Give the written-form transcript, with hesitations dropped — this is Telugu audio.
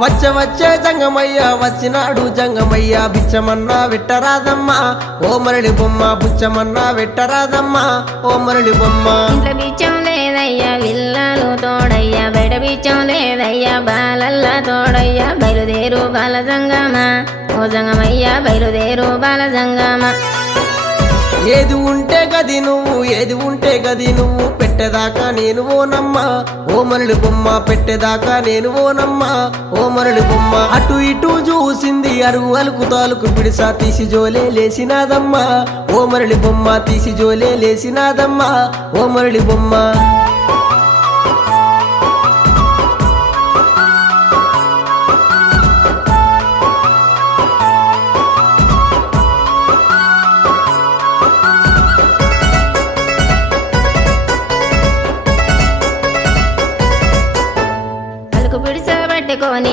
వచ్చే జంగమయ్య వచ్చినాడు జంగమయ్య బిచ్చమన్నా వెట్టరాదమ్మా ఓ మరళి బొమ్మ బుచ్చమన్నా వెట్టరాదమ్మా ఓ మరళి బొమ్మ ఇంట్లో బిచ్చం లేదయ్యా విల్లాలు తోడయ్యా బయట బిచ్చం లేదయ్యా బాలల్లా తోడయ్యా బయలుదేరు బాల జంగమా ఓ జంగమయ్యా బయలుదేరు బాల జంగమా ఏది ఉంటే గది నువ్వు పెట్టేదాకా నేను ఓనమ్మా ఓ మరళి బొమ్మ పెట్టేదాకా నేను ఓనమ్మా ఓ మరళి బొమ్మ అటు ఇటు చూసింది అలుకు తాలుకు పిడిసా తీసి జోలే లేసినాదమ్మా ఓ మరళి బొమ్మ తీసి జోలే లేసినాదమ్మా ఓ మరళి బొమ్మ